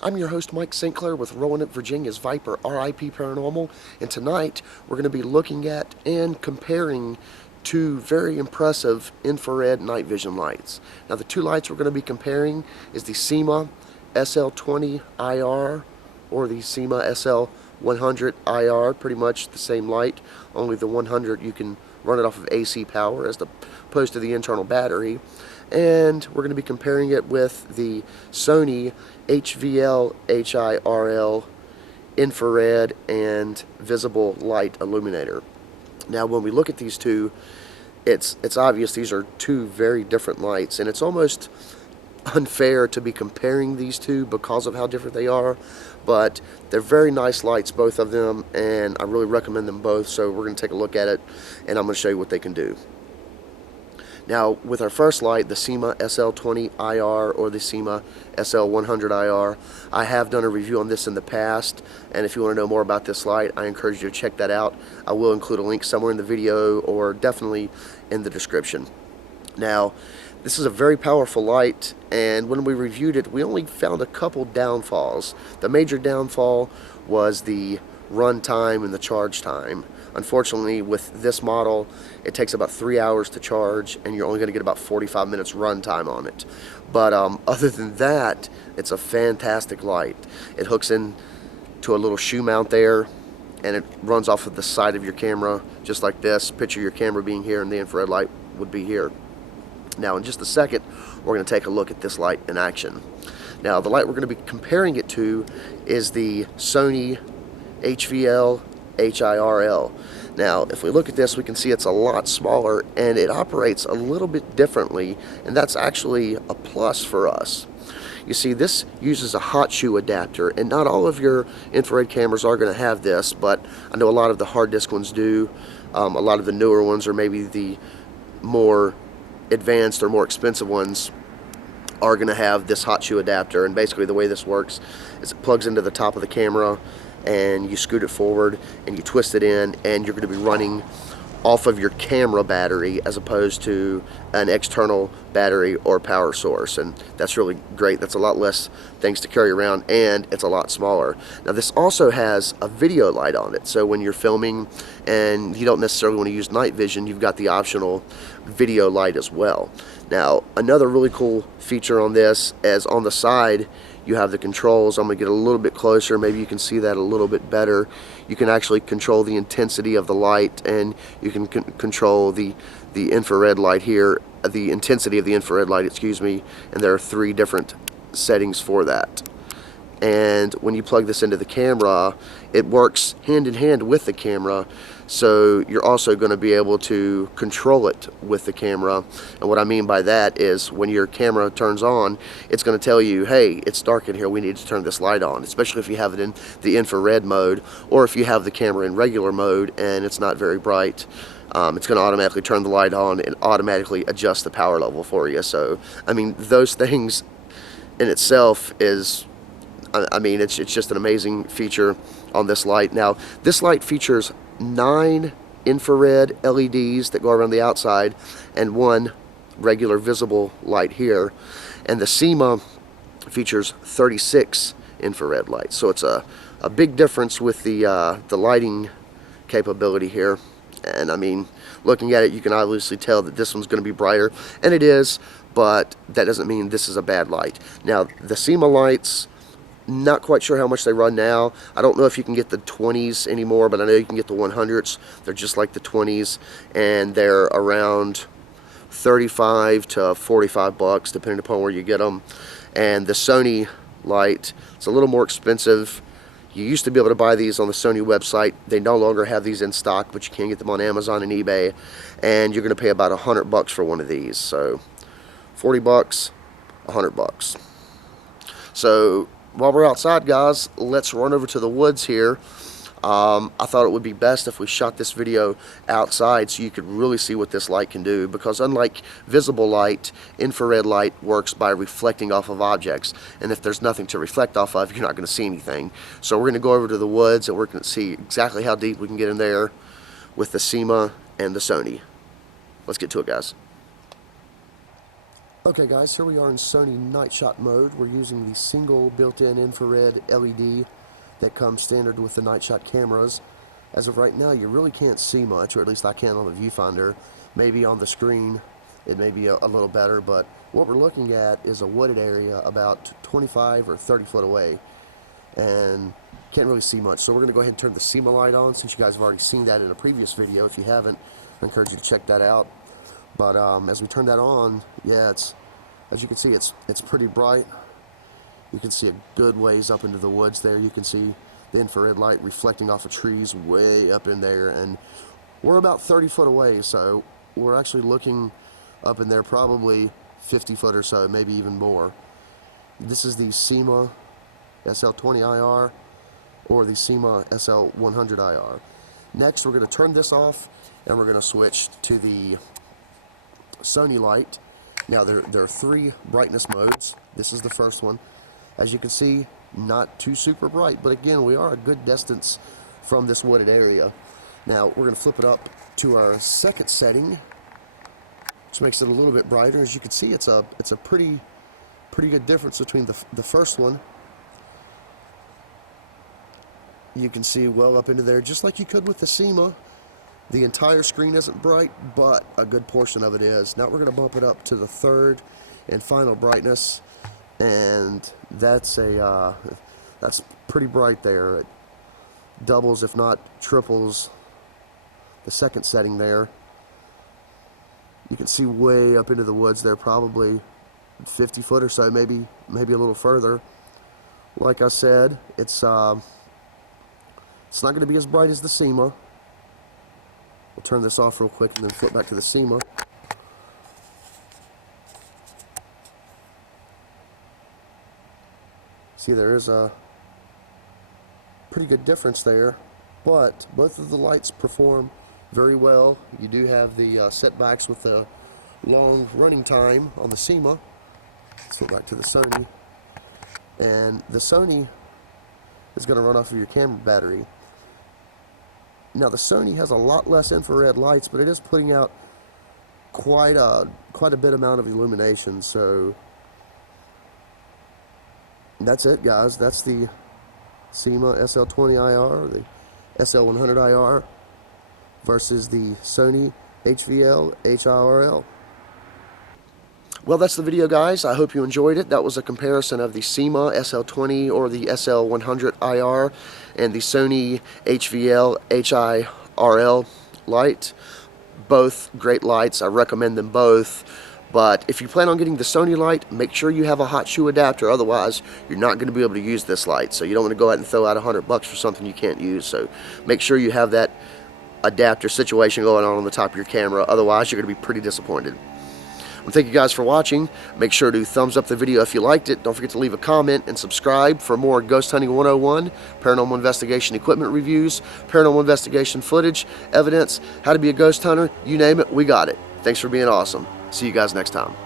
I'm your host, Mike St. Clair with Roanoke, Virginia's Viper R.I.P. Paranormal, and tonight we're going to be looking at and comparing two very impressive infrared night vision lights. Now, the two lights we're going to be comparing is the Sima SL20 IR or the Sima SL100 IR, pretty much the same light, only the 100 you can run it off of AC power as opposed to the internal battery. And we're going to be comparing it with the Sony Hvl-Hirl infrared and visible light illuminator. Now, when we look at these two, it's obvious these are two very different lights, and it's almost unfair to be comparing these two because of how different they are, but they're very nice lights, both of them, and I really recommend them both. So we're going to take a look at it, and I'm going to show you what they can do. Now, with our first light, the Sima SL20 IR or the Sima SL100 IR, I have done a review on this in the past, and if you want to know more about this light, I encourage you to check that out. I will include a link somewhere in the video or definitely in the description. Now, this is a very powerful light, and when we reviewed it, we only found a couple downfalls. The major downfall was the runtime and the charge time. Unfortunately, with this model, it takes about 3 hours to charge, and you're only going to get about 45 minutes runtime on it. But other than that, it's a fantastic light. It hooks in to a little shoe mount there, and it runs off of the side of your camera, just like this. Picture your camera being here, and the infrared light would be here. Now, in just a second, we're going to take a look at this light in action. Now, the light we're going to be comparing it to is the Sony Hvl-Hirl. Now, if we look at this, we can see it's a lot smaller, and it operates a little bit differently, and that's actually a plus for us. You see, this uses a hot shoe adapter, and not all of your infrared cameras are going to have this, but I know a lot of the hard disk ones do. A lot of the newer ones, or maybe the more advanced or more expensive ones, are going to have this hot shoe adapter. And basically the way this works is it plugs into the top of the camera, and you scoot it forward and you twist it in, and you're going to be running off of your camera battery as opposed to an external battery or power source. And that's really great. That's a lot less things to carry around, and it's a lot smaller. Now, this also has a video light on it, so when you're filming and you don't necessarily want to use night vision, you've got the optional video light as well. Now, another really cool feature on this is on the side you have the controls. I'm going to get a little bit closer, maybe you can see that a little bit better. You can actually control the intensity of the light, and you can control the infrared light here, the intensity of the infrared light, excuse me, and there are 3 different settings for that. And when you plug this into the camera, it works hand in hand with the camera, so you're also going to be able to control it with the camera. And what I mean by that is when your camera turns on, it's going to tell you, hey, it's dark in here, we need to turn this light on, especially if you have it in the infrared mode, or if you have the camera in regular mode and it's not very bright. It's going to automatically turn the light on and automatically adjust the power level for you. So, I mean, those things in itself is, I mean, it's just an amazing feature on this light. Now, this light features 9 infrared LEDs that go around the outside and 1 regular visible light here. And the Sima features 36 infrared lights. So it's a big difference with the lighting capability here. And I mean, looking at it, you can obviously tell that this one's going to be brighter, and it is, but that doesn't mean this is a bad light. Now, the Sima lights, not quite sure how much they run now. I don't know if you can get the 20s anymore, but I know you can get the 100s. They're just like the 20s, and they're around 35 to 45 bucks, depending upon where you get them. And the Sony light, it's a little more expensive. You used to be able to buy these on the Sony website. They no longer have these in stock, but you can get them on Amazon and eBay, and you're going to pay about 100 bucks for one of these. So 40 bucks, 100 bucks. So while we're outside, guys, let's run over to the woods here. I thought it would be best if we shot this video outside so you could really see what this light can do, because unlike visible light, infrared light works by reflecting off of objects, and if there's nothing to reflect off of, you're not going to see anything. So we're going to go over to the woods, and we're going to see exactly how deep we can get in there with the Sima and the Sony. Let's get to it, guys. Okay guys, here we are in Sony night shot mode. We're using the single built-in infrared LED that comes standard with the night shot cameras. As of right now, you really can't see much, or at least I can on the viewfinder. Maybe on the screen it may be a little better, but what we're looking at is a wooded area about 25 or 30 foot away, and can't really see much. So we're going to go ahead and turn the Sima light on, since you guys have already seen that in a previous video. If you haven't, I encourage you to check that out. But as we turn that on, yeah, as you can see, it's pretty bright. You can see a good ways up into the woods there. You can see the infrared light reflecting off of trees way up in there, and we're about 30 foot away, so we're actually looking up in there probably 50 foot or so, maybe even more. This is the Sima SL20IR or the Sima SL100IR. Next, we're going to turn this off, and we're going to switch to the Sony light. Now there are 3 brightness modes. This is the first one. As you can see, not too super bright, but again, we are a good distance from this wooded area. Now we're going to flip it up to our second setting, which makes it a little bit brighter. As you can see, it's a pretty good difference between the first one. You can see well up into there, just like you could with the Sima. The entire screen isn't bright, but a good portion of it is. Now we're going to bump it up to the third and final brightness, and that's pretty bright there. It doubles, if not triples, the second setting there. You can see way up into the woods there, probably 50 foot or so, maybe a little further. Like I said, it's not going to be as bright as the Sima. We'll turn this off real quick and then flip back to the Sima. See, there is a pretty good difference there, but both of the lights perform very well. You do have the setbacks with the long running time on the Sima. Let's flip back to the Sony. And the Sony is going to run off of your camera battery. Now the Sony has a lot less infrared lights, but it is putting out quite a bit amount of illumination. So that's it, guys. That's the Sima SL20IR, the SL100IR versus the Sony Hvl-Hirl. Well, that's the video, guys. I hope you enjoyed it. That was a comparison of the Sima SL20 or the SL100IR and the Sony Hvl-Hirl light. Both great lights. I recommend them both. But if you plan on getting the Sony light, make sure you have a hot shoe adapter. Otherwise, you're not going to be able to use this light. So you don't want to go out and throw out $100 for something you can't use. So make sure you have that adapter situation going on the top of your camera. Otherwise, you're going to be pretty disappointed. Well, thank you guys for watching. Make sure to thumbs up the video if you liked it. Don't forget to leave a comment and subscribe for more Ghost Hunting 101, paranormal investigation equipment reviews, paranormal investigation footage, evidence, how to be a ghost hunter, you name it, we got it. Thanks for being awesome. See you guys next time.